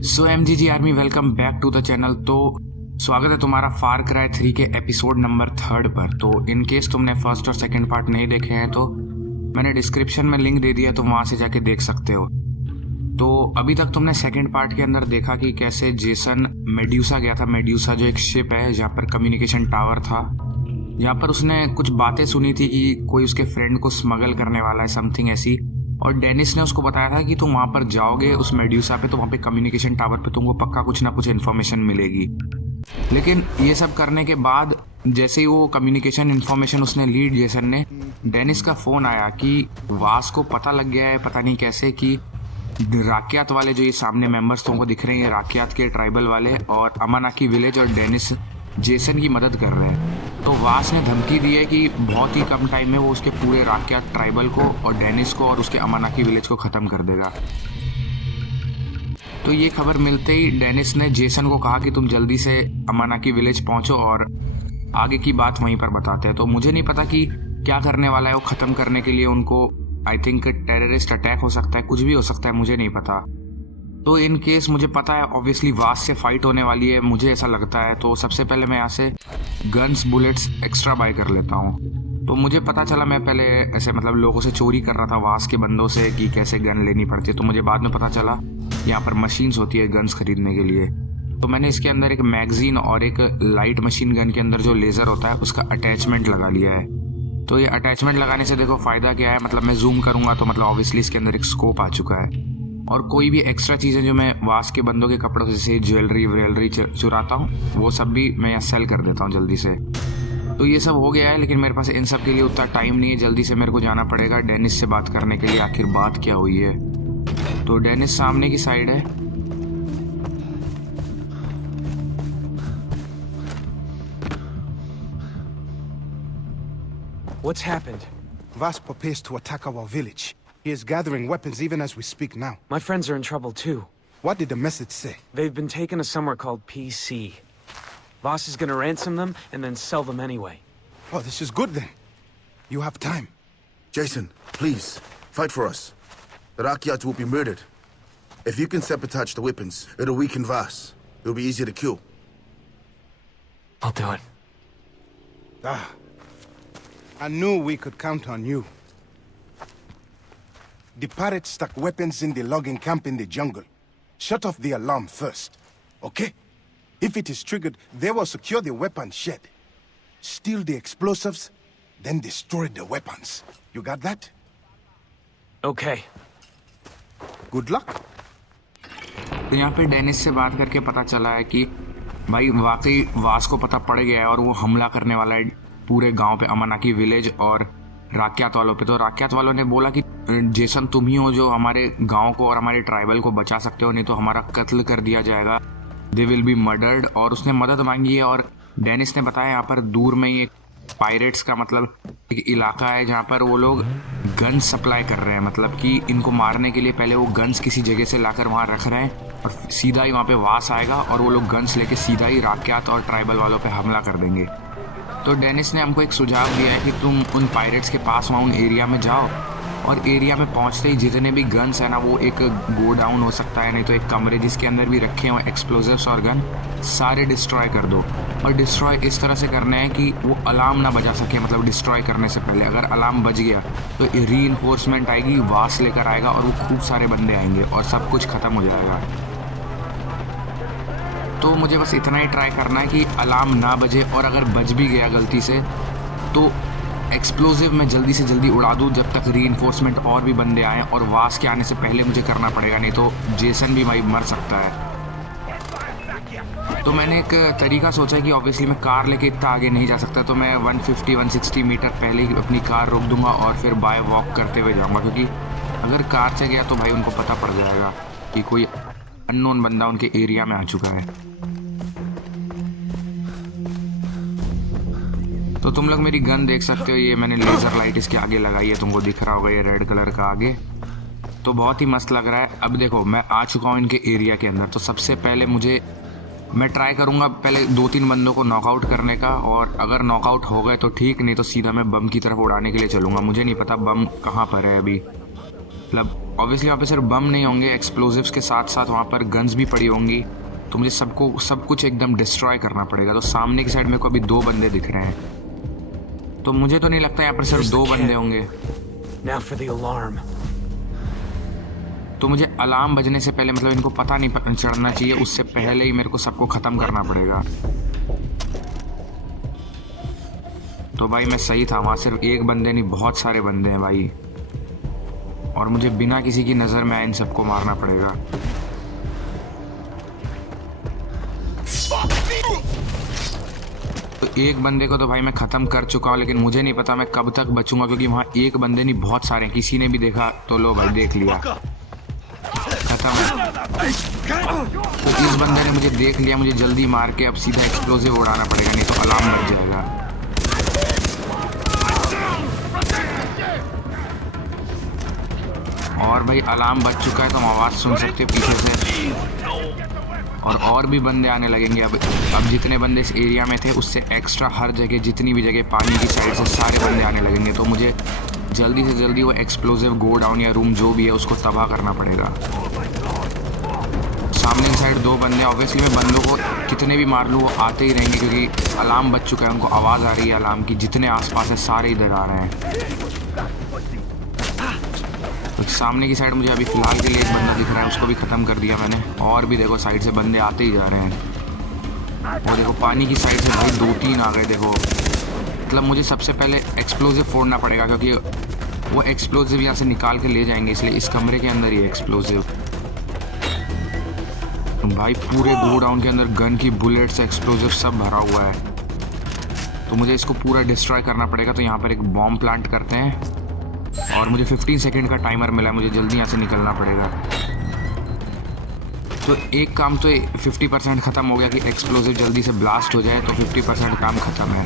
So MGG army welcome back to the channel. तो स्वागत है तुम्हारा फार क्राई 3 के एपिसोड नंबर 3 पर। तो इन केस तुमने फर्स्ट और सेकंड पार्ट नहीं देखे हैं तो मैंने डिस्क्रिप्शन में लिंक दे दिया, तुम वहां से जाके देख सकते हो। तो अभी तक तुमने सेकंड पार्ट के अंदर देखा कि कैसे जेसन मेड्यूसा गया था। मेड्यूसा जो एक शिप है जहाँ पर कम्युनिकेशन टावर था, यहाँ पर उसने कुछ बातें सुनी थी कि कोई उसके फ्रेंड को स्मगल करने वाला है, समथिंग ऐसी। और डेनिस ने उसको बताया था कि तुम वहां पर जाओगे उस मेड्यूसा पे, तो वहां पे कम्युनिकेशन टावर पे तुमको पक्का कुछ ना कुछ इन्फॉर्मेशन मिलेगी। लेकिन ये सब करने के बाद जैसे ही वो कम्युनिकेशन इन्फॉर्मेशन उसने ली जेसन ने, डेनिस का फोन आया कि वास को पता लग गया है, पता नहीं कैसे, कि राकियात वाले जो ये सामने मेंबर्स तुमको दिख रहे हैं, राकियात के ट्राइबल वाले और अमानाकी विलेज और डेनिस जेसन की मदद कर रहे हैं। तो वास ने धमकी दी है कि बहुत ही कम टाइम में वो उसके पूरे राकियात ट्राइबल को और डेनिस को और उसके अमानाकी विलेज को खत्म कर देगा। तो ये खबर मिलते ही डेनिस ने जेसन को कहा कि तुम जल्दी से अमानाकी विलेज पहुंचो और आगे की बात वहीं पर बताते हैं। तो मुझे नहीं पता कि क्या करने वाला है वो खत्म करने के लिए उनको। आई थिंक टेररिस्ट अटैक हो सकता है, कुछ भी हो सकता है, मुझे नहीं पता। तो इन केस मुझे पता है ऑब्वियसली वास से फाइट होने वाली है, मुझे ऐसा लगता है। तो सबसे पहले मैं यहाँ से गन्स बुलेट्स एक्स्ट्रा बाय कर लेता हूँ। तो मुझे पता चला, मैं पहले ऐसे मतलब लोगों से चोरी कर रहा था वास के बंदों से कि कैसे गन लेनी पड़ती है। तो मुझे बाद में पता चला यहाँ पर मशीन्स होती है गन्स खरीदने के लिए। तो मैंने इसके अंदर एक मैगजीन और एक लाइट मशीन गन के अंदर जो लेज़र होता है उसका अटैचमेंट लगा लिया है। तो ये अटैचमेंट लगाने से देखो फ़ायदा क्या है, मतलब मैं जूम करूँगा तो मतलब ऑब्वियसली इसके अंदर एक स्कोप आ चुका है। और कोई भी एक्स्ट्रा चीज़ें जो मैं वास के बंदों के कपड़ों से जैसे ज्वेलरी वेलरी चुराता हूँ, वो सब भी मैं यहाँ सेल कर देता हूँ जल्दी से। तो ये सब हो गया है, लेकिन मेरे पास इन सब के लिए उतना टाइम नहीं है। जल्दी से मेरे को जाना पड़ेगा डेनिस से बात करने के लिए, आखिर बात क्या हुई है। तो डेनिस सामने की साइड है। What's happened? Vas prepares to attack our village. He is gathering weapons even as we speak now. My friends are in trouble too. What did the message say? They've been taken to somewhere called PC. Voss is gonna ransom them and then sell them anyway. Oh, this is good then. You have time. Jason, please, fight for us. The Rakyats will be murdered. If you can sabotage the weapons, it'll weaken Vas. It'll be easier to kill. I'll do it. I knew we could count on you. The pirates stuck weapons in the logging camp in the jungle. Shut off the alarm first, okay? If it is triggered, they will secure the weapon shed. Steal the explosives, then destroy the weapons. You got that? Okay. Good luck. तो यहाँ पे Dennis से बात करके पता चला है कि भाई वाकई वास को पता पड़ गया है और वो हमला करने वाला है पूरे गांव पे, अमानाकी विलेज और राकियात वालों पे। तो राकियात वालों ने बोला कि जेसन तुम ही हो जो हमारे गांव को और हमारे ट्राइबल को बचा सकते हो, नहीं तो हमारा कत्ल कर दिया जाएगा, दे विल बी मर्डर्ड। और उसने मदद मांगी है। और डेनिस ने बताया यहाँ पर दूर में ही एक पायरेट्स का मतलब एक इलाका है जहाँ पर वो लोग गन्स सप्लाई कर रहे हैं, मतलब कि इनको मारने के लिए पहले वो गन्स किसी जगह से लाकर वहाँ रख रहे हैं और सीधा ही वहाँ पे वास आएगा और वो लोग गन्स लेके सीधा ही राकियात और ट्राइबल वालों पे हमला कर देंगे। तो डेनिस ने हमको एक सुझाव दिया है कि तुम उन पायरेट्स के पास वहाँ उन एरिया में जाओ और एरिया में पहुँचते ही जितने भी गन्स है ना, वो एक गो डाउन हो सकता है, नहीं तो एक कमरे जिसके अंदर भी रखे हुए एक्सप्लोजिव्स और गन सारे डिस्ट्रॉय कर दो। और डिस्ट्रॉय इस तरह से करना है कि वो अलार्म ना बजा सके, मतलब डिस्ट्रॉय करने से पहले अगर अलार्म बज गया तो रीइंफोर्समेंट आएगी, वास लेकर आएगा और वो खूब सारे बंदे आएंगे और सब कुछ ख़त्म हो जाएगा। तो मुझे बस इतना ही ट्राई करना है कि अलार्म ना बजे, और अगर बज भी गया गलती से तो एक्सप्लोजिव मैं जल्दी से जल्दी उड़ा दूँ जब तक रीइंफोर्समेंट और भी बंदे आएँ। और वास के आने से पहले मुझे करना पड़ेगा, नहीं तो जेसन भी भाई मर सकता है। तो मैंने एक तरीका सोचा है कि ऑब्वियसली मैं कार लेके इतना आगे नहीं जा सकता, तो मैं 150-160 मीटर पहले ही अपनी कार रोक दूंगा और फिर बाय वॉक करते हुए जाऊँगा, क्योंकि अगर कार से गया तो भाई उनको पता पड़ जाएगा कि कोई अननोन बंदा उनके एरिया में आ चुका है। तो तुम लोग मेरी गन देख सकते हो, ये मैंने लेज़र लाइट इसके आगे लगाई है, तुमको दिख रहा होगा ये रेड कलर का आगे। तो बहुत ही मस्त लग रहा है। अब देखो मैं आ चुका हूँ इनके एरिया के अंदर। तो सबसे पहले मैं ट्राई करूँगा पहले 2-3 बंदों को नॉकआउट करने का, और अगर नॉकआउट हो गए तो ठीक, नहीं तो सीधा मैं बम की तरफ उड़ाने के लिए चलूँगा। मुझे नहीं पता बम कहाँ पर है अभी। मतलब ऑब्वियसली वहाँ पे सिर्फ बम नहीं होंगे, एक्सप्लोजिव्स के साथ साथ वहाँ पर गन्स भी पड़ी होंगी, तो मुझे सब कुछ एकदम डिस्ट्रॉय करना पड़ेगा। तो सामने की साइड मेरे को अभी 2 बंदे दिख रहे हैं, तो मुझे तो नहीं लगता यहाँ पर सिर्फ 2 बंदे होंगे। Now for the alarm. तो मुझे अलार्म बजने से पहले, मतलब इनको पता नहीं चढ़ना चाहिए, उससे पहले ही मेरे को सबको ख़त्म करना पड़ेगा। तो भाई मैं सही था, वहाँ सिर्फ 1 बंदे नहीं बहुत सारे बंदे हैं भाई, और मुझे बिना किसी की नज़र में आए इन सबको मारना पड़ेगा। तो 1 बंदे को तो भाई मैं ख़त्म कर चुका हूँ, लेकिन मुझे नहीं पता मैं कब तक बचूंगा, क्योंकि वहाँ 1 बंदे नहीं बहुत सारे हैं। किसी ने भी देखा तो लो भाई देख लिया, खत्म है। तो इस बंदे ने मुझे देख लिया, मुझे जल्दी मार के अब सीधा एक्सप्लोजिव उड़ाना पड़ेगा, नहीं तो अलार्म बज जाएगा। और भाई अलार्म बज चुका है, तो हम आवाज़ सुन सकते हो पीछे से, और भी बंदे आने लगेंगे। अब जितने बंदे इस एरिया में थे उससे एक्स्ट्रा हर जगह, जितनी भी जगह पानी की साइड से सारे बंदे आने लगेंगे। तो मुझे जल्दी से जल्दी वो एक्सप्लोजिव गो डाउन या रूम जो भी है उसको तबाह करना पड़ेगा। सामने की साइड 2 बंदे, ऑब्वियसली मैं बंदों को कितने भी मार लूँ वो आते ही रहेंगे, क्योंकि अलार्म बज चुका है, उनको आवाज़ आ रही है अलार्म की। जितने आसपास है सारे इधर आ रहे हैं। तो सामने की साइड मुझे अभी फ़िलहाल के लिए 1 बंदा दिख रहा है, उसको भी ख़त्म कर दिया मैंने। और भी देखो साइड से बंदे आते ही जा रहे हैं, और देखो पानी की साइड से भाई 2-3 आ गए। देखो मतलब मुझे सबसे पहले एक्सप्लोजिव फोड़ना पड़ेगा, क्योंकि वो एक्सप्लोजिव यहाँ से निकाल के ले जाएंगे, इसलिए इस कमरे के अंदर ही एक्सप्लोजिव। भाई पूरे गो डाउन के अंदर गन की बुलेट्स, एक्सप्लोजिव सब भरा हुआ है, तो मुझे इसको पूरा डिस्ट्रॉय करना पड़ेगा। तो यहाँ पर एक बॉम्ब प्लांट करते हैं, और मुझे 15 सेकंड का टाइमर मिला है, मुझे जल्दी यहाँ से निकलना पड़ेगा। तो एक काम तो 50% ख़त्म हो गया कि एक्सप्लोजिव जल्दी से ब्लास्ट हो जाए, तो 50% काम ख़त्म है।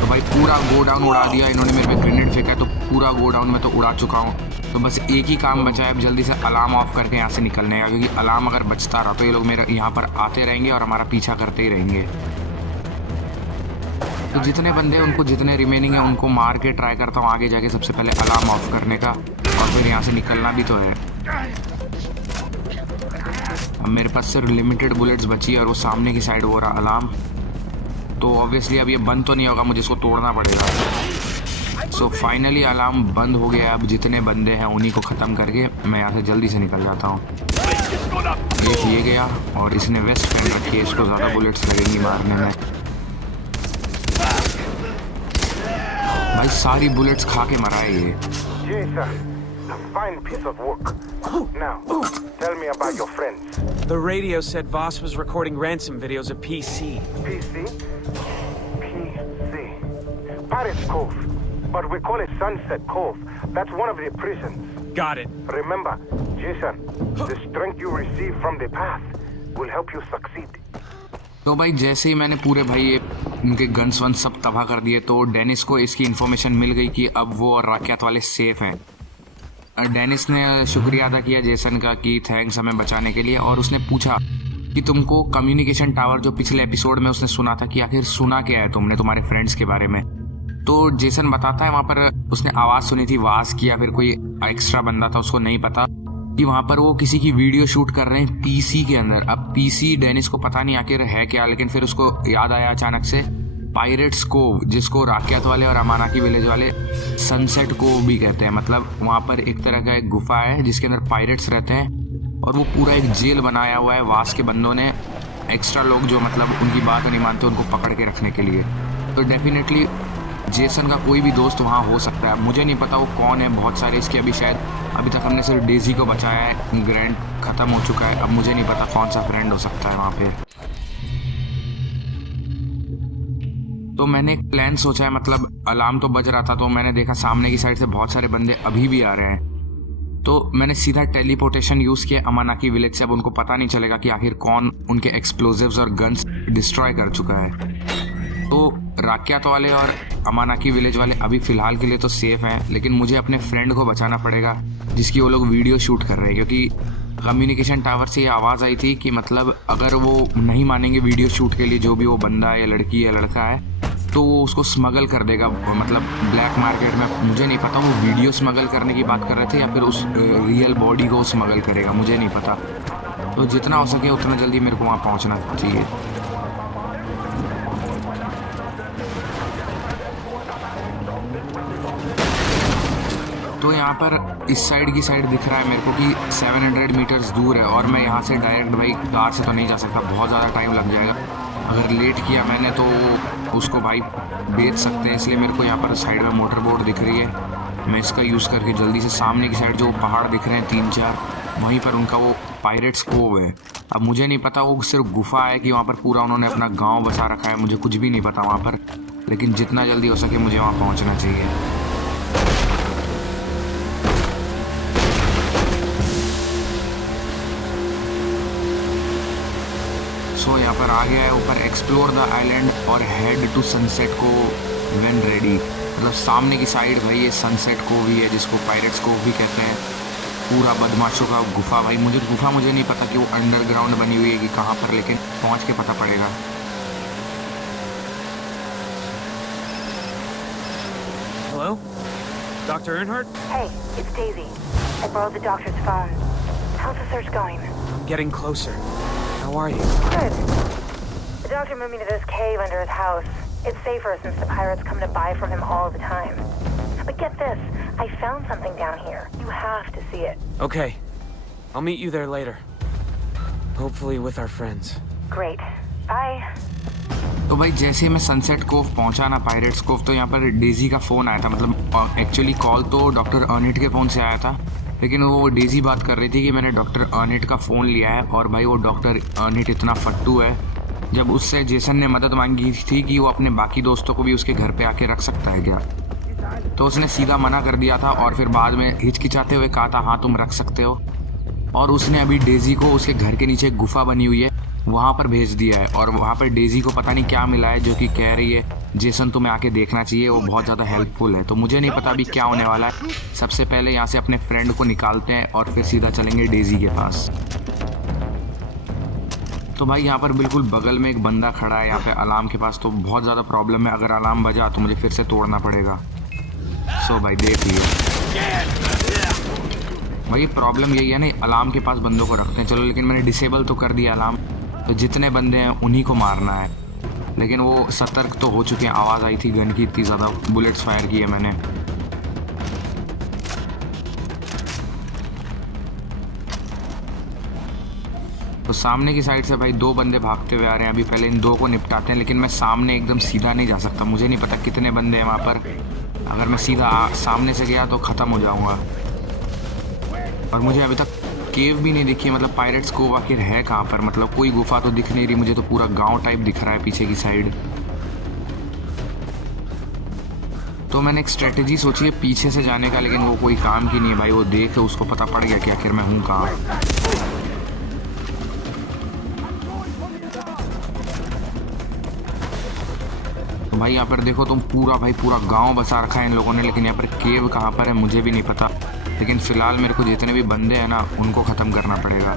तो भाई पूरा गो डाउन उड़ा दिया इन्होंने, मेरे पे ग्रेनेड फेंका, तो पूरा गो डाउन में तो उड़ा चुका हूँ। तो बस एक ही काम बचा है, अब जल्दी से अलार्म ऑफ करके यहाँ से निकलने का, क्योंकि अलार्म अगर बचता रहा तो ये लोग मेरे यहाँ पर आते रहेंगे और हमारा पीछा करते ही रहेंगे। तो जितने बंदे हैं उनको, जितने रिमेनिंग है उनको मार के ट्राई करता हूँ आगे जाके सबसे पहले अलार्म ऑफ करने का, और फिर यहाँ से निकलना भी तो है। अब मेरे पास सिर्फ लिमिटेड बुलेट्स बची है, और वो सामने की साइड हो रहा अलार्म, तो ऑब्वियसली अब ये बंद तो नहीं होगा, मुझे इसको तोड़ना पड़ेगा। सो फाइनली अलार्म बंद हो गया। अब जितने बंदे हैं उन्हीं को ख़त्म करके मैं यहाँ से जल्दी से निकल जाता हूँ। एक ये गया, और इसने वेस्ट पहन रखी है, इसको ज़्यादा बुलेट्स लगेंगी मारने में। भाई सारी बुलेट्स खा के मरा है ये। A fine piece of work. Now, tell me about your friends. The radio said Voss was recording ransom videos of PC. PC? PC. Paris Cove. But we call it Sunset Cove. That's one of the prisons. Got it. Remember, Jason, the strength you receive from the path will help you succeed. तो भाई जैसे ही मैंने पूरे भाई ये इनके guns one सब तबाह कर दिए, तो डेनिस को इसकी इन्फॉर्मेशन मिल गई कि अब वो और राक्यात वाले सेफ हैं। डेनिस ने शुक्रिया अदा किया जेसन का कि थैंक्स हमें बचाने के लिए, और उसने पूछा कि तुमको कम्युनिकेशन टावर, जो पिछले एपिसोड में उसने सुना था, कि आखिर सुना क्या है तुमने तुम्हारे फ्रेंड्स के बारे में। तो जेसन बताता है वहाँ पर उसने आवाज़ सुनी थी वास की, या फिर कोई एक्स्ट्रा बंदा था, उसको नहीं पता, कि वहाँ पर वो किसी की वीडियो शूट कर रहे हैं पीसी के अंदर। अब पीसी डेनिस को पता नहीं आखिर है क्या, लेकिन फिर उसको याद आया अचानक से पायरेट्स कोव, जिसको राक्यात वाले और अमानाकी विलेज वाले सनसेट कोव भी कहते हैं। मतलब वहाँ पर एक तरह का एक गुफा है जिसके अंदर पायरेट्स रहते हैं, और वो पूरा एक जेल बनाया हुआ है वास के बंदों ने, एक्स्ट्रा लोग जो मतलब उनकी बात नहीं मानते उनको पकड़ के रखने के लिए। तो डेफिनेटली जेसन का कोई भी दोस्त वहाँ हो सकता है, मुझे नहीं पता वो कौन है। बहुत सारे इसके अभी शायद अभी तक हमने सिर्फ डेजी को बचाया है, ग्रैंड ख़त्म हो चुका है, अब मुझे नहीं पता कौन सा फ्रेंड हो सकता है वहाँ पे। तो मैंने एक प्लान सोचा है, मतलब अलार्म तो बज रहा था, तो मैंने देखा सामने की साइड से बहुत सारे बंदे अभी भी आ रहे हैं, तो मैंने सीधा टेलीपोर्टेशन यूज़ किया अमानाकी विलेज से। अब उनको पता नहीं चलेगा कि आखिर कौन उनके एक्सप्लोजिव्स और गन्स डिस्ट्रॉय कर चुका है। तो राक्यात वाले और अमानाकी विलेज वाले अभी फ़िलहाल के लिए तो सेफ हैं, लेकिन मुझे अपने फ्रेंड को बचाना पड़ेगा जिसकी वो लोग वीडियो शूट कर रहे हैं, क्योंकि कम्युनिकेशन टावर से ये आवाज़ आई थी कि मतलब अगर वो नहीं मानेंगे वीडियो शूट के लिए, जो भी वो बंदा है या लड़की या लड़का है, तो वो उसको स्मगल कर देगा, मतलब ब्लैक मार्केट में। मुझे नहीं पता वो वीडियो स्मगल करने की बात कर रहे थे या फिर उस रियल बॉडी को स्मगल करेगा, मुझे नहीं पता। तो जितना हो सके उतना जल्दी मेरे को वहाँ पहुँचना चाहिए। तो यहाँ पर इस साइड की साइड दिख रहा है मेरे को कि 700 मीटर्स दूर है, और मैं यहाँ से डायरेक्ट भाई कार से तो नहीं जा सकता, बहुत ज़्यादा टाइम लग जाएगा। अगर लेट किया मैंने तो उसको भाई बेच सकते हैं, इसलिए मेरे को यहाँ पर साइड में मोटर बोट दिख रही है। मैं इसका यूज़ करके जल्दी से सामने की साइड जो पहाड़ दिख रहे हैं 3-4, वहीं पर उनका वो पायरेट्स कोव है। अब मुझे नहीं पता वो सिर्फ गुफा है कि वहाँ पर पूरा उन्होंने अपना गाँव बसा रखा है, मुझे कुछ भी नहीं पता वहाँ पर, लेकिन जितना जल्दी हो सके मुझे वहाँ पहुँचना चाहिए। सो यहाँ पर आ गया है ऊपर, एक्सप्लोर द आइलैंड और हेड टू सनसेट को व्हेन रेडी। मतलब सामने की साइड भाई ये सनसेट को भी है, जिसको पायरेट्स को भी कहते हैं, पूरा बदमाशों का गुफा। भाई मुझे नहीं पता कि वो अंडरग्राउंड बनी हुई है कि कहाँ पर, लेकिन पहुँच के पता पड़ेगा। Hello? Dr. Earnhardt? Hey, it's Daisy. I borrowed the doctor's phone. How's the search going? I'm getting closer. How are you? Good. The doctor moved me to this cave under his house. It's safer since the pirates come to buy from him all the time. But get this, I found something down here. You have to see it. Okay. I'll meet you there later. Hopefully with our friends. Great. Bye. तो भाई जैसे ही मैं sunset CoV पहुंचा ना, pirates CoV, तो यहाँ पर Daisy का फ़ोन आया था। मतलब एक्चुअली कॉल तो डॉक्टर अर्निट के फ़ोन से आया था, लेकिन वो डेजी बात कर रही थी कि मैंने डॉक्टर अर्निट का फ़ोन लिया है। और भाई वो डॉक्टर अर्निट इतना फट्टू है, जब उससे जेसन ने मदद मांगी थी कि वो अपने बाकी दोस्तों को भी उसके घर पे आके रख सकता है क्या, तो उसने सीधा मना कर दिया था, और फिर बाद में हिचकिचाते हुए कहा था हाँ तुम रख सकते हो। और उसने अभी डेजी को उसके घर के नीचे एक गुफा बनी हुई है वहाँ पर भेज दिया है, और वहाँ पर डेजी को पता नहीं क्या मिला है, जो कि कह रही है जेसन तुम्हें आके देखना चाहिए, वो बहुत ज़्यादा हेल्पफुल है। तो मुझे नहीं पता अभी क्या होने वाला है। सबसे पहले यहाँ से अपने फ्रेंड को निकालते हैं और फिर सीधा चलेंगे डेजी के पास। तो भाई यहाँ पर बिल्कुल बगल में एक बंदा खड़ा है यहाँ पे अलार्म के पास, तो बहुत ज़्यादा प्रॉब्लम है। अगर अलार्म बजा तो मुझे फिर से तोड़ना पड़ेगा। सो भाई देख लियो भाई, प्रॉब्लम यही है ना, अलार्म के पास बंदों को रखते हैं। चलो लेकिन मैंने डिसेबल तो कर दिया अलार्म, तो जितने बंदे हैं उन्हीं को मारना है। लेकिन वो सतर्क तो हो चुके हैं, आवाज़ आई थी गन की, इतनी ज़्यादा बुलेट्स फायर किए मैंने। तो सामने की साइड से भाई 2 बंदे भागते हुए आ रहे हैं। अभी पहले इन 2 को निपटाते हैं, लेकिन मैं सामने एकदम सीधा नहीं जा सकता, मुझे नहीं पता कितने बंदे हैं वहाँ पर। अगर मैं सीधा सामने से गया तो ख़त्म हो जाऊँगा। और मुझे अभी तक केव भी नहीं दिखी, मतलब पायरेट्स कोव आखिर है कहाँ पर, मतलब कोई गुफा तो दिख नहीं रही मुझे, तो पूरा गांव टाइप दिख रहा है पीछे की साइड। तो मैंने एक स्ट्रेटेजी सोची है पीछे से जाने का, लेकिन वो कोई काम की नहीं है भाई। वो देख के उसको पता पड़ गया कि आखिर मैं हूँ कहाँ। तो भाई यहाँ पर देखो तुम, पूरा गांव बसा रखा है इन लोगों ने, लेकिन यहाँ पर केव कहाँ पर है मुझे भी नहीं पता। लेकिन फिलहाल मेरे को जितने भी बंदे हैं ना उनको ख़त्म करना पड़ेगा।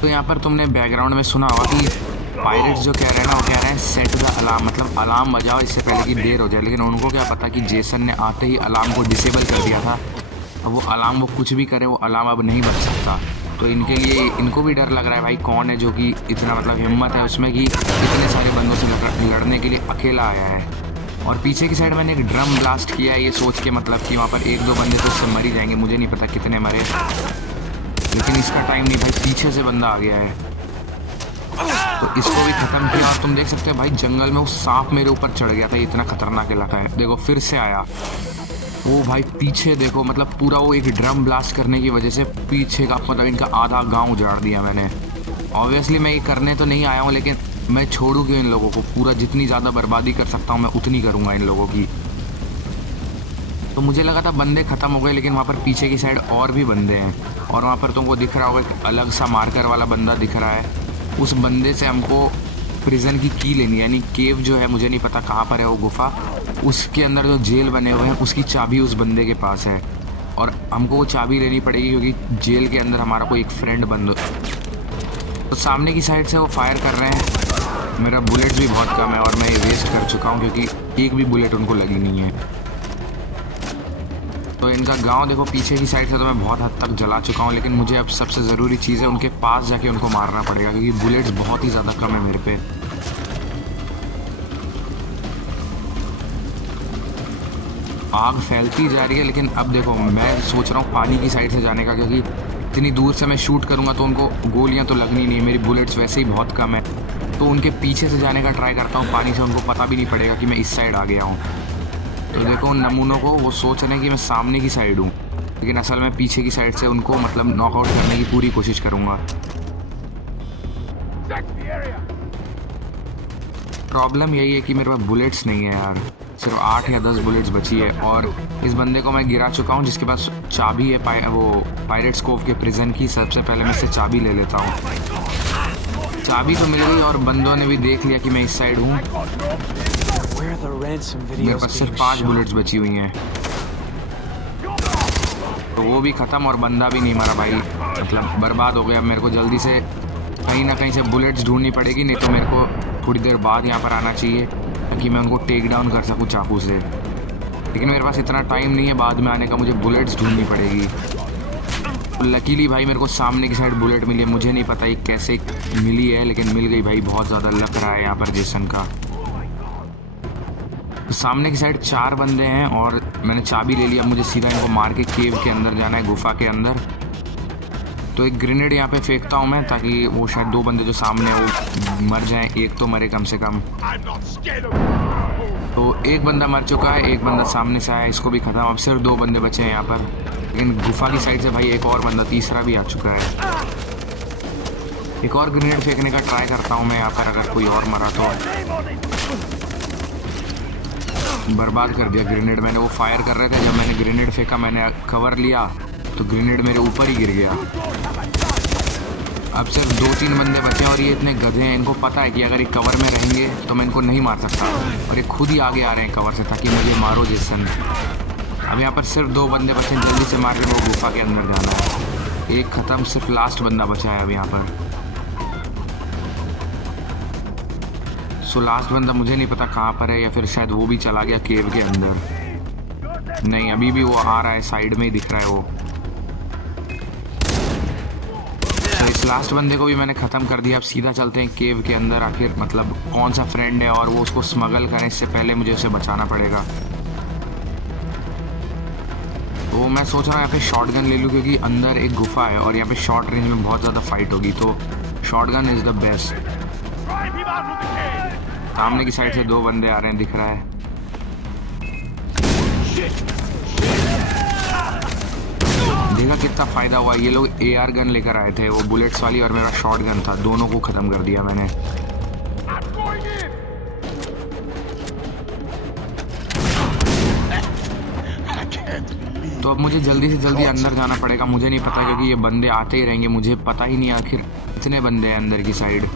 तो यहाँ पर तुमने बैकग्राउंड में सुना होगा कि पायरेट्स जो कह रहे हैं ना, वो कह रहे हैं सेट द अलार्म, मतलब अलार्म बजाओ इससे पहले कि देर हो जाए। लेकिन उनको क्या पता कि जेसन ने आते ही अलार्म को डिसेबल कर दिया था, और वो अलार्म वो कुछ भी करे वो अलार्म अब नहीं बज सकता। तो इनके लिए इनको भी डर लग रहा है भाई, कौन है जो कि इतना मतलब हिम्मत है उसमें कि इतने सारे बंदों से लड़ने के लिए अकेला आया है। और पीछे की साइड मैंने एक ड्रम ब्लास्ट किया है, ये सोच के मतलब कि वहाँ पर 1-2 बंदे तो उससे मर ही जाएंगे, मुझे नहीं पता कितने मरे। लेकिन इसका टाइम नहीं भाई, पीछे से बंदा आ गया है, तो इसको भी ख़त्म किया। और तुम देख सकते हो भाई जंगल में वो सांप मेरे ऊपर चढ़ गया था, इतना खतरनाक इलाका है। देखो फिर से आया वो भाई, पीछे देखो, मतलब पूरा वो एक ड्रम ब्लास्ट करने की वजह से पीछे का मतलब इनका आधा गाँव उजाड़ दिया मैंने। ऑब्वियसली मैं ये करने तो नहीं आया हूँ, लेकिन मैं छोड़ू क्यों इन लोगों को, पूरा जितनी ज़्यादा बर्बादी कर सकता हूँ मैं उतनी करूँगा इन लोगों की। तो मुझे लगा था बंदे ख़त्म हो गए, लेकिन वहाँ पर पीछे की साइड और भी बंदे हैं। और वहाँ पर तुमको दिख रहा होगा एक अलग सा मार्कर वाला बंदा दिख रहा है, उस बंदे से हमको प्रिजन की की लेनी है, यानी केव जो है मुझे नहीं पता कहाँ पर है वो गुफा, उसके अंदर जो जेल बने हुए हैं उसकी चाबी उस बंदे के पास है, और हमको वो चाबी लेनी पड़ेगी क्योंकि जेल के अंदर हमारा कोई एक फ्रेंड बंद। तो सामने की साइड से वो फायर कर रहे हैं, मेरा बुलेट्स भी बहुत कम है और मैं ये वेस्ट कर चुका हूँ क्योंकि एक भी बुलेट उनको लगी नहीं है। तो इनका गांव देखो पीछे की साइड से तो मैं बहुत हद तक जला चुका हूँ, लेकिन मुझे अब सबसे ज़रूरी चीज़ है उनके पास जाके उनको मारना पड़ेगा क्योंकि बुलेट्स बहुत ही ज़्यादा कम है मेरे पे। आग फैलती जा रही है, लेकिन अब देखो मैं सोच रहा हूँ पानी की साइड से जाने का, क्योंकि इतनी दूर से मैं शूट करूँगा तो उनको गोलियाँ तो लगनी नहीं है, मेरी बुलेट्स वैसे ही बहुत कम है। तो उनके पीछे से जाने का ट्राई करता हूँ पानी से, उनको पता भी नहीं पड़ेगा कि मैं इस साइड आ गया हूँ। तो देखो उन नमूनों को वो सोच रहे हैं कि मैं सामने की साइड हूँ, लेकिन असल में पीछे की साइड से उनको मतलब नॉकआउट करने की पूरी कोशिश करूँगा। प्रॉब्लम यही है कि मेरे पास बुलेट्स नहीं है यार, सिर्फ 8 या 10 बुलेट्स बची है और इस बंदे को मैं गिरा चुका हूँ जिसके पास चाबी है वो पायरेट्स कोव के प्रिजन की। सबसे पहले मैं इससे चाबी ले लेता हूँ। चाबी तो मिल गई और बंदों ने भी देख लिया कि मैं इस साइड हूँ। मेरे पास सिर्फ 5 बुलेट्स बची हुई हैं, तो वो भी ख़त्म और बंदा भी नहीं मरा भाई, मतलब बर्बाद हो गया। मेरे को जल्दी से कहीं ना कहीं से बुलेट्स ढूंढनी पड़ेगी, नहीं तो मेरे को थोड़ी देर बाद यहाँ पर आना चाहिए ताकि मैं उनको टेक डाउन कर सकूँ चाकू से। लेकिन मेरे पास इतना टाइम नहीं है बाद में आने का, मुझे बुलेट्स ढूंढनी पड़ेगी। लकीली भाई मेरे को सामने की साइड बुलेट मिली है, मुझे नहीं पता ये कैसे मिली है, लेकिन मिल गई भाई। बहुत ज़्यादा लग रहा है यहाँ पर जेसन का। तो सामने की साइड 4 बंदे हैं और मैंने चाबी ले लिया, मुझे सीधा इनको मार के केव के अंदर जाना है, गुफा के अंदर। तो एक ग्रेनेड यहाँ पे फेंकता हूँ मैं ताकि वो शायद 2 बंदे जो सामने वो मर जाएं, एक तो मरे कम से कम। तो एक बंदा मर चुका है, एक बंदा सामने से आया, इसको भी ख़त्म। अब सिर्फ 2 बंदे बचे हैं यहाँ पर, लेकिन गुफा की साइड से भाई एक और बंदा तीसरा भी आ चुका है। एक और ग्रेनेड फेंकने का ट्राई करता हूँ मैं यहाँ पर, अगर कोई और मरा तो। बर्बाद कर दिया ग्रेनेड मैंने। वो फायर कर रहे थे, जब मैंने ग्रेनेड फेंका मैंने कवर लिया तो ग्रेनेड मेरे ऊपर ही गिर गया। अब सिर्फ 2-3 बंदे बचे और ये इतने गधे हैं, इनको पता है कि अगर ये कवर में रहेंगे तो मैं इनको नहीं मार सकता, और ये खुद ही आगे आ रहे हैं कवर से ताकि मुझे मारो जेसन। अब यहाँ पर सिर्फ 2 बंदे बचे, जल्दी से मार के वो गुफा के अंदर जाना है। एक ख़त्म, सिर्फ लास्ट बंदा बचा है अब यहाँ पर। सो लास्ट बंदा मुझे नहीं पता कहाँ पर है, या फिर शायद वो भी चला गया केव के अंदर। नहीं, अभी भी वो आ रहा है, साइड में ही दिख रहा है वो। तो इस लास्ट बंदे को भी मैंने ख़त्म कर दिया। अब सीधा चलते हैं केव के अंदर। आखिर मतलब कौन सा फ्रेंड है और वो उसको स्मगल करें, इससे पहले मुझे उसे बचाना पड़ेगा। तो मैं सोच रहा हूँ यहाँ पे शॉटगन ले लूँ क्योंकि अंदर एक गुफा है और यहाँ पे शॉर्ट रेंज में बहुत ज़्यादा फाइट होगी, तो शॉटगन इज़ द बेस्ट। सामने की साइड से 2 बंदे आ रहे हैं, दिख रहा है। देखा कितना फ़ायदा हुआ, ये लोग AR गन लेकर आए थे, वो बुलेट्स वाली और मेरा शॉर्ट गन था, दोनों को ख़त्म कर दिया मैंने। तो अब मुझे जल्दी से जल्दी अंदर जाना पड़ेगा। मुझे नहीं पता क्योंकि ये बंदे आते ही रहेंगे, मुझे पता ही नहीं आखिर कितने बंदे हैं अंदर की साइड।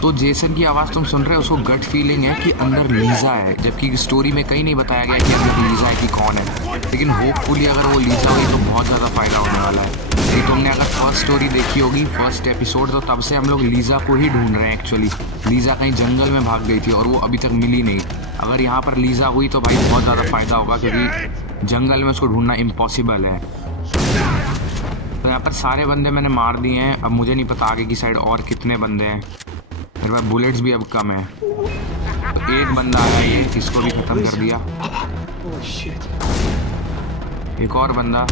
तो जेसन की आवाज़ तुम सुन रहे हो, उसको गट फीलिंग है कि अंदर लीजा है, जबकि स्टोरी में कहीं नहीं बताया गया कि अंदर लीजा है कि कौन है। लेकिन होपफुली अगर वो लीजा हुई तो बहुत ज़्यादा फ़ायदा होने वाला है। तो तुमने अगर फर्स्ट स्टोरी देखी होगी, फर्स्ट एपिसोड, तो तब से हम लोग लीजा को ही ढूंढ रहे हैं। एक्चुअली लीजा कहीं जंगल में भाग गई थी और वो अभी तक मिली नहीं। अगर यहाँ पर लीजा हुई तो भाई बहुत ज़्यादा फ़ायदा होगा क्योंकि जंगल में उसको ढूंढना इम्पॉसिबल है। तो यहाँ पर सारे बंदे मैंने मार दिए हैं। अब मुझे नहीं पता आगे की साइड और कितने बंदे हैं, मेरे पास बुलेट्स भी अब कम है। तो एक बंदा आया है, इसको भी ख़त्म कर दिया। एक और बंदा।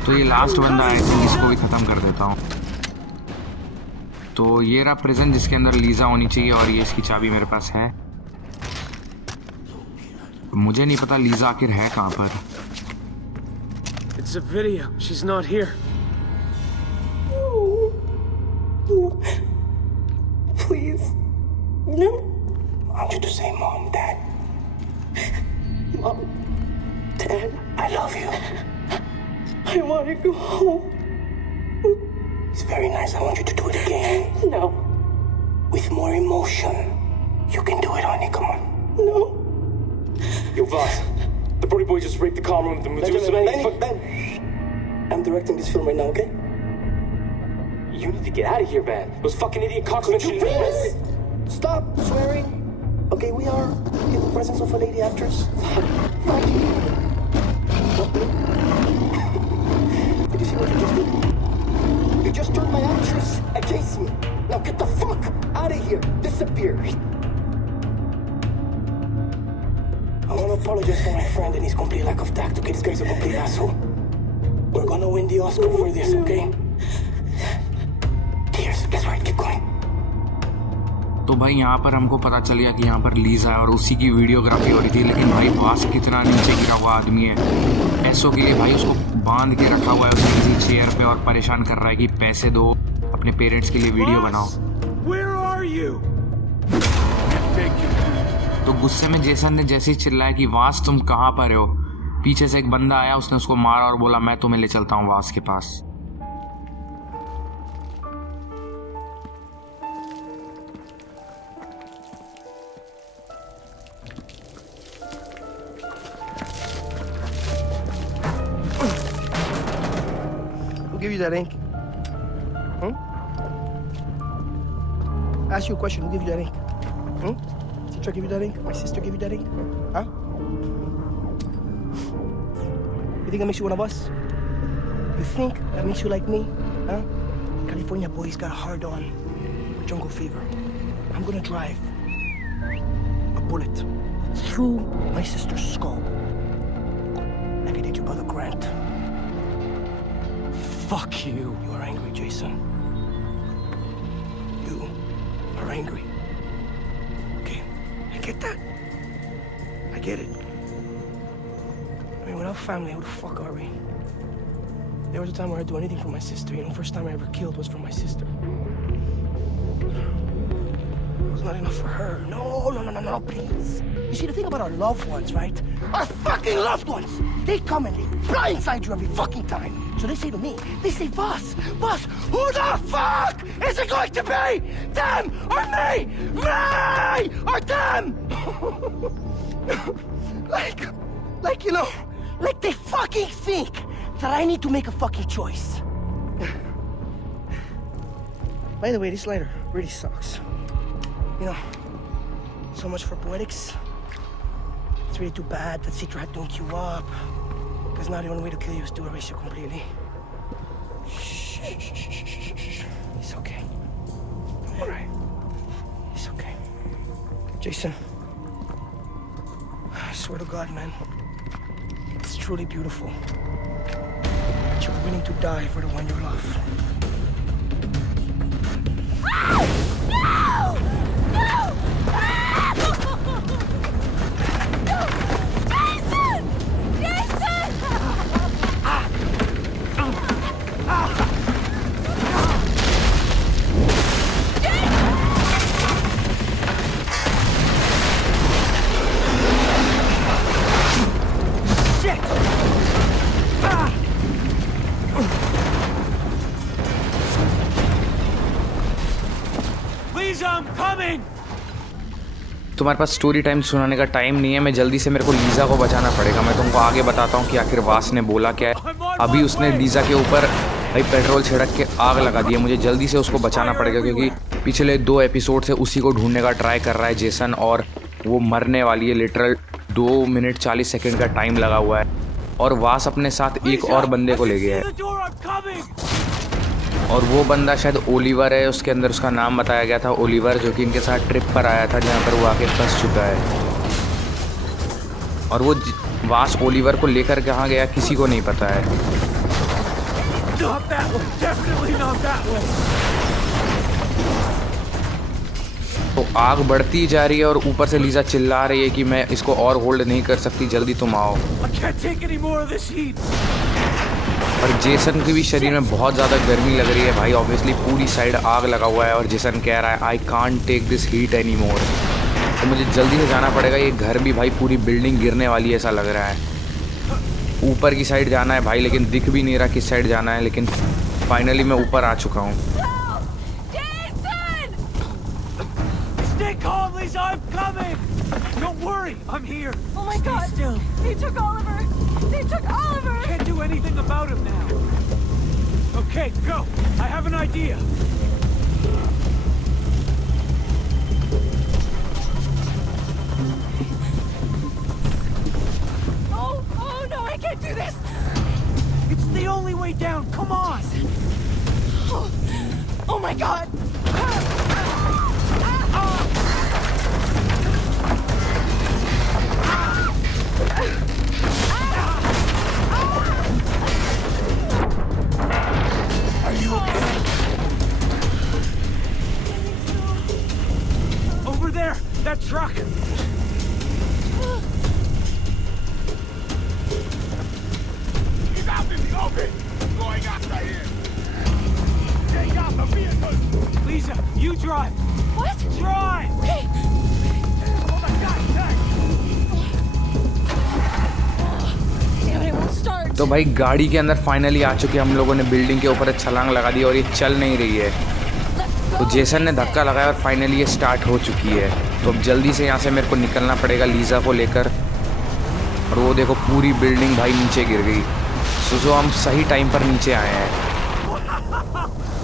तो ये लास्ट बंदा है, तो इसको भी ख़त्म कर देता हूँ। तो ये रहा प्रिजन जिसके अंदर लीजा होनी चाहिए और ये इसकी चाबी मेरे पास है। मुझे नहीं पता लीजा आखिर है कहाँ पर। It's a video. She's not here. Please. No. I want you to say Mom, Dad. Mom, Dad, I love you. I want to go home. It's very nice. I want you to do it again. No. With more emotion. You can do it, honey. Come on. No. Yo, Voss. The Brody boy just raped the common room with the Medusa. Ben, I'm directing this film right now, okay? You need to get out of here, man. Those fucking idiot cocks mentioned You please stop swearing. Okay, we are in the presence of a lady actress. Fuck you. Did you see what you just did? You just turned my actress against me. Now get the fuck out of here. Disappear. I want to apologize for my friend and his complete lack of tact. Okay, this guy's a complete asshole. We're gonna win the Oscar for this, okay? Cheers. That's right. Keep going. तो भाई यहाँ पर हमको पता चल गया कि यहाँ पर लीजा है और उसी की वीडियोग्राफी हो रही थी। लेकिन भाई वास कितना नीचे गिरा हुआ आदमी है। पैसों के लिए भाई उसको बांध के रखा हुआ है उसने किसी चेयर पे और परेशान कर रहा है कि पैसे दो, अपने पेरेंट्स के लिए वीडियो बनाओ। Where are you? तो गुस्से में जेसन ने जैसे ही चिल्लाया कि वास तुम कहाँ पर हो, पीछे से एक बंदा आया, उसने उसको मारा और बोला मैं तुम्हें ले चलता हूँ वास के पास। Who gave you that ink? Ask you a question. Who gave you that ink? Teacher gave you that ink? My sister gave you that ink? Huh? You think that makes you one of us? You think that makes you like me? Huh? California boy's got a hard on for jungle fever. I'm gonna drive a bullet through my sister's skull like I did your brother Grant. Fuck you. You are angry, Jason. You are angry. Okay, I get that. I get it. I mean, without family, who the fuck are we? There was a time where I'd do anything for my sister. You know, first time I ever killed was for my sister. It was not enough for her. No, please. You see, the thing about our loved ones, right? Our fucking loved ones! They come and they blindside you every fucking time. So they say to me, they say, Boss, who the fuck is it going to be? Them or me? Me or them? like, you know, like they fucking think that I need to make a fucking choice. By the way, this lighter really sucks. You know, so much for poetics. It's really too bad that Citra had to hook you up. Because now the only way to kill you is to erase you completely. Shh. It's okay. I'm alright. It's okay. Jason, I swear to God, man, it's truly beautiful that you're willing to die for the one you love. तुम्हारे पास story time सुनाने का time नहीं है, मैं जल्दी से मेरे को लीजा को बचाना पड़ेगा। मैं तुमको आगे बताता हूँ कि आखिर वास ने बोला क्या है। अभी उसने लीजा के ऊपर भाई पेट्रोल छिड़क के आग लगा दी है। मुझे जल्दी से उसको बचाना पड़ेगा क्योंकि पिछले 2 एपिसोड से उसी को ढूंढने का ट्राई कर रहा है जेसन और वो मरने वाली है। लिटरल 2 मिनट 40 सेकेंड का टाइम लगा हुआ है और वास अपने साथ एक और बंदे को ले गया है और वो बंदा शायद ओलिवर है। उसके अंदर उसका नाम बताया गया था ओलिवर, जो कि इनके साथ ट्रिप पर आया था जहाँ पर वो आके फंस चुका है। और वो वास ओलिवर को लेकर कहाँ गया किसी को नहीं पता है। तो आग बढ़ती जा रही है और ऊपर से लीजा चिल्ला रही है कि मैं इसको और होल्ड नहीं कर सकती, जल्दी तुम आओ। और जेसन के भी शरीर में बहुत ज़्यादा गर्मी लग रही है भाई। ऑब्वियसली पूरी साइड आग लगा हुआ है और जेसन कह रहा है I can't take this heat any more. तो मुझे जल्दी से जाना पड़ेगा। ये घर भी भाई पूरी बिल्डिंग गिरने वाली है ऐसा लग रहा है। ऊपर की साइड जाना है भाई, लेकिन दिख भी नहीं रहा किस साइड जाना है। लेकिन फाइनली मैं ऊपर आ चुका हूँ। Don't worry, I'm here. Oh my Stay God! still. They took Oliver! They took Oliver! Can't do anything about him now. Okay, go. I have an idea. Oh no, I can't do this! It's the only way down. Come on. Oh my God! Are you okay? Over there, that truck. He's out in the open! Going after him! Take out the vehicle! Lisa, you drive. What? Drive. Okay. Oh my God, Jack! Damn it, it won't start. तो भाई गाड़ी के अंदर finally आ चुके हम लोगों ने building के ऊपर छलांग लगा दी और ये चल नहीं रही है। Let's तो go. जेसन ने धक्का लगाया और फाइनली ये स्टार्ट हो चुकी है। तो अब जल्दी से यहाँ से मेरे को निकलना पड़ेगा लीजा को लेकर। और वो देखो पूरी बिल्डिंग भाई नीचे गिर गई। सो हम सही टाइम पर नीचे आए हैं।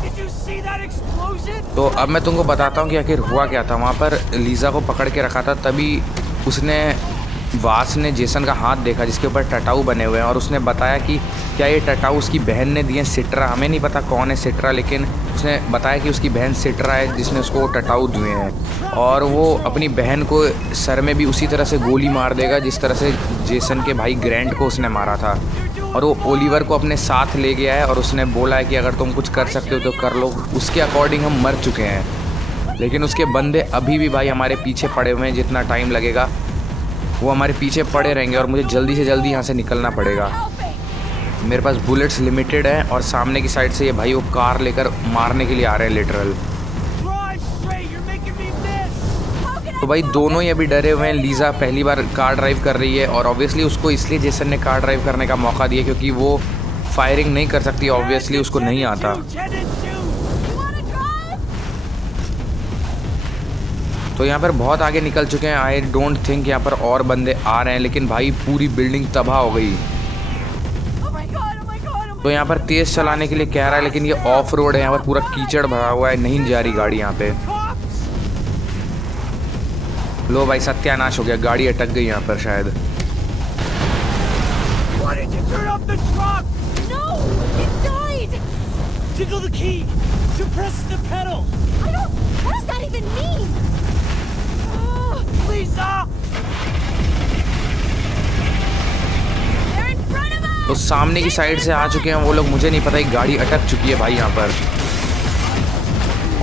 Did you see that explosion? तो अब मैं तुमको बताता हूँ कि आखिर हुआ क्या था। वहाँ पर लीजा को पकड़ के रखा था, तभी उसने वास ने जेसन का हाथ देखा जिसके ऊपर टटाऊ बने हुए हैं और उसने बताया कि क्या ये टटाऊ उसकी बहन ने दिए सिट्रा। हमें नहीं पता कौन है सिट्रा, लेकिन उसने बताया कि उसकी बहन सिट्रा है जिसने उसको वो टटाऊ दिए हैं और वो अपनी बहन को सर में भी उसी तरह से गोली मार देगा जिस तरह से जेसन के भाई ग्रैंट को उसने मारा था। और वो ओलिवर को अपने साथ ले गया है और उसने बोला है कि अगर तुम कुछ कर सकते हो तो कर लो। उसके अकॉर्डिंग हम मर चुके हैं, लेकिन उसके बंदे अभी भी भाई हमारे पीछे पड़े हुए हैं। जितना टाइम लगेगा वो हमारे पीछे पड़े रहेंगे और मुझे जल्दी से जल्दी यहाँ से निकलना पड़ेगा। मेरे पास बुलेट्स लिमिटेड है और सामने की साइड से ये भाई वो कार लेकर मारने के लिए आ रहे हैं literal. Drive straight. You're making me miss. तो भाई दोनों ही अभी डरे हुए हैं। लीजा पहली बार कार ड्राइव कर रही है और ऑब्वियसली उसको इसलिए जेसन ने कार ड्राइव करने का मौका दिया क्योंकि वो फायरिंग नहीं कर सकती, ऑब्वियसली उसको नहीं आता। You wanna drive? तो यहाँ पर बहुत आगे निकल चुके हैं। आई डोंट थिंक यहाँ पर और बंदे आ रहे हैं, लेकिन भाई पूरी बिल्डिंग तबाह हो गई। Oh my God! Oh my God! Oh my तो यहाँ पर तेज़ चलाने के लिए कह रहा है, लेकिन ये ऑफ रोड है, यहाँ पर पूरा कीचड़ भरा हुआ है, नहीं जा रही गाड़ी यहाँ पे। लो भाई सत्यानाश हो गया, गाड़ी अटक गई यहाँ पर शायद। Why did you turn off the truck? No! It died! Tickle the key. Suppress the pedal. I don't... What does that even mean? Lisa. They're in front of us! तो सामने की साइड से आ चुके हैं वो लोग। मुझे नहीं पता, ये गाड़ी अटक चुकी है भाई यहाँ पर।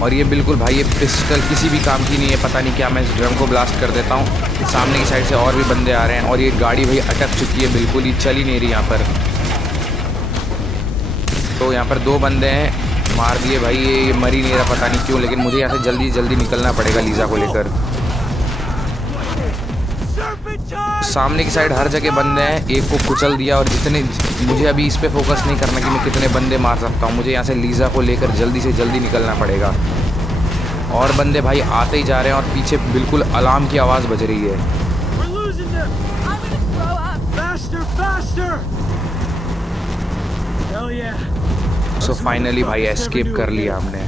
और ये बिल्कुल भाई ये पिस्टल किसी भी काम की नहीं है। पता नहीं क्या, मैं इस ड्रम को ब्लास्ट कर देता हूँ। सामने की साइड से और भी बंदे आ रहे हैं और ये गाड़ी भाई अटक चुकी है, बिल्कुल ही चल ही नहीं रही यहाँ पर। तो यहाँ पर दो बंदे हैं, मार दिए भाई। ये मर ही नहीं रहा, पता नहीं क्यों, लेकिन मुझे यहाँ से जल्दी जल्दी निकलना पड़ेगा लीजा को लेकर। सामने की साइड हर जगह बंदे हैं, एक को कुचल दिया। और जितने मुझे अभी इस पे फोकस नहीं करना कि मैं कितने बंदे मार सकता हूँ, मुझे यहाँ से लीजा को लेकर जल्दी से जल्दी निकलना पड़ेगा। और बंदे भाई आते ही जा रहे हैं और पीछे बिल्कुल अलार्म की आवाज़ बज रही है। We're losing them. I'm gonna throw up! Faster, faster. Hell yeah. So finally भाई एस्केप कर लिया हमने।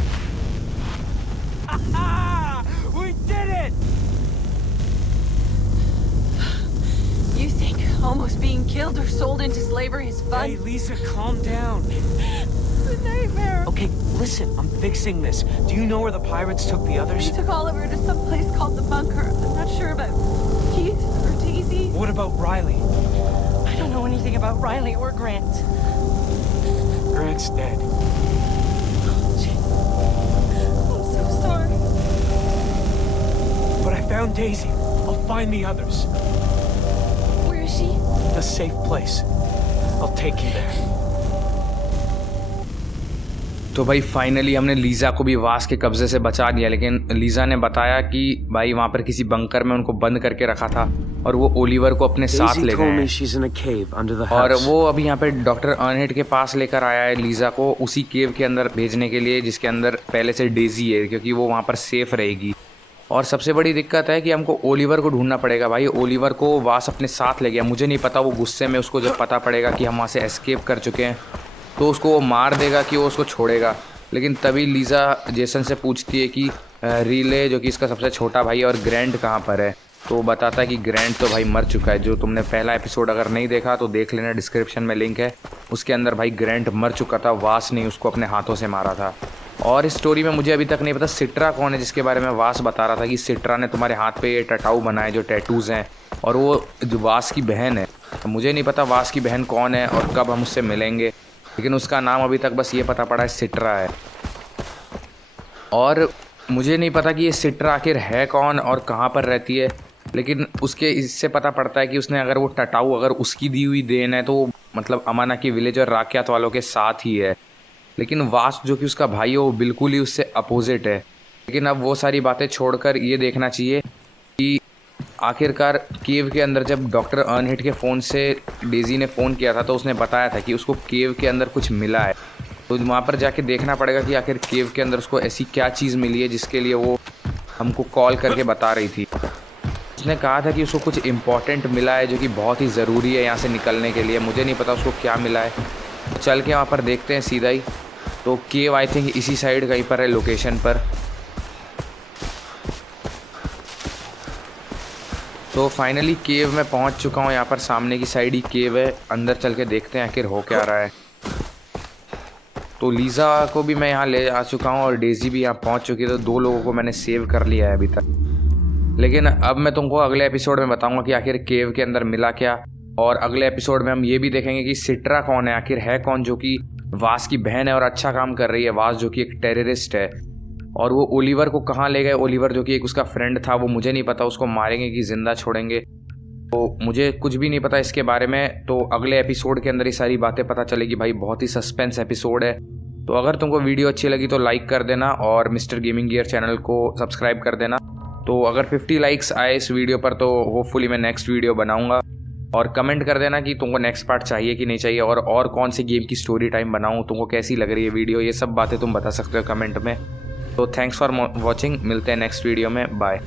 We did it. You think almost being killed or sold into slavery is fun? Hey, Lisa, calm down. It's a nightmare. Okay, listen, I'm fixing this. Do you know where the pirates took the others? They took Oliver to some place called the Bunker. I'm not sure about Keith or Daisy. What about Riley? I don't know anything about Riley or Grant. Grant's dead. Jeez. I'm so sorry. But I found Daisy. I'll find the others. Where is she? A safe place. I'll take you there. तो भाई finally हमने Lisa को भी वास के कब्जे से बचा लिया, लेकिन लीजा ने बताया कि भाई वहाँ पर किसी बंकर में उनको बंद करके रखा था और वो ओलिवर को अपने साथ ले गए हैं। और वो अभी यहाँ पे डॉक्टर अर्नहेड के पास लेकर आया है लीजा को, उसी केव के अंदर भेजने के लिए जिसके अंदर पहले से डेजी है, क्योंकि वो वहाँ पर सेफ रहेगी। और सबसे बड़ी दिक्कत है कि हमको ओलिवर को ढूंढना पड़ेगा भाई। ओलिवर को वास अपने साथ ले गया, मुझे नहीं पता वो गुस्से में उसको जब पता पड़ेगा कि हम वहाँ से एस्केप कर चुके हैं तो उसको वो मार देगा कि वो उसको छोड़ेगा। लेकिन तभी लीज़ा जेसन से पूछती है कि रीले जो कि इसका सबसे छोटा भाई है और ग्रैंड कहाँ पर है। तो वो बताता है कि ग्रैंड तो भाई मर चुका है। जो तुमने पहला एपिसोड अगर नहीं देखा तो देख लेना, डिस्क्रिप्शन में लिंक है। उसके अंदर भाई ग्रैंड मर चुका था, वास ने उसको अपने हाथों से मारा था। और इस स्टोरी में मुझे अभी तक नहीं पता सिट्रा कौन है, जिसके बारे में वास बता रहा था कि सिट्रा ने तुम्हारे हाथ पे ये टटाऊ बनाए जो टैटूज़ हैं, और वो जो वास की बहन है। तो मुझे नहीं पता वास की बहन कौन है और कब हम उससे मिलेंगे, लेकिन उसका नाम अभी तक बस ये पता पड़ा है सिट्रा है। और मुझे नहीं पता कि ये सिट्रा आखिर है कौन और कहाँ पर रहती है, लेकिन उसके इससे पता पड़ता है कि उसने अगर वो टटाऊ अगर उसकी दी हुई देन है तो मतलब अमाना की विलेज और राक्यात वालों के साथ ही है। लेकिन वास जो कि उसका भाई है वो बिल्कुल ही उससे अपोजिट है। लेकिन अब वो सारी बातें छोड़कर ये देखना चाहिए कि आखिरकार केव के अंदर जब डॉक्टर अर्नहिट के फ़ोन से डेजी ने फ़ोन किया था तो उसने बताया था कि उसको केव के अंदर कुछ मिला है। तो वहाँ पर जाके देखना पड़ेगा कि आखिर केव के अंदर उसको ऐसी क्या चीज़ मिली है जिसके लिए वो हमको कॉल करके बता रही थी। उसने कहा था कि उसको कुछ इम्पॉर्टेंट मिला है जो कि बहुत ही ज़रूरी है यहाँ से निकलने के लिए। मुझे नहीं पता उसको क्या मिला है, चल के वहाँ पर देखते हैं सीधा ही। तो केव आई थिंक इसी साइड कहीं पर है लोकेशन पर। तो फाइनली केव में पहुँच चुका हूँ। यहाँ पर सामने की साइड ही केव है, अंदर चल के देखते हैं आखिर हो क्या रहा है। तो लीज़ा को भी मैं यहाँ ले आ चुका हूँ और डेजी भी यहाँ पहुँच चुकी है। तो 2 लोगों को मैंने सेव कर लिया है अभी तक। लेकिन अब मैं तुमको अगले एपिसोड में बताऊँगा कि आखिर केव के अंदर मिला क्या। और अगले एपिसोड में हम ये भी देखेंगे कि सिट्रा कौन है, आखिर है कौन जो कि वास की बहन है और अच्छा काम कर रही है। वास जो कि एक टेररिस्ट है। और वो ओलिवर को कहाँ ले गए, ओलिवर जो कि एक उसका फ्रेंड था, वो मुझे नहीं पता उसको मारेंगे कि जिंदा छोड़ेंगे। तो मुझे कुछ भी नहीं पता इसके बारे में। तो अगले एपिसोड के अंदर ये सारी बातें पता चलेगी भाई। बहुत ही सस्पेंस एपिसोड है। तो अगर तुमको वीडियो अच्छी लगी तो लाइक कर देना और मिस्टर गेमिंग गियर चैनल को सब्सक्राइब कर देना। तो अगर 50 लाइक्स आए इस वीडियो पर तो होपफुली मैं नेक्स्ट वीडियो बनाऊंगा। और कमेंट कर देना कि तुमको नेक्स्ट पार्ट चाहिए कि नहीं चाहिए, और कौन सी गेम की स्टोरी टाइम बनाऊं, तुमको कैसी लग रही है वीडियो। ये सब बातें तुम बता सकते हो कमेंट में। तो थैंक्स फॉर वॉचिंग, मिलते हैं नेक्स्ट वीडियो में, बाय।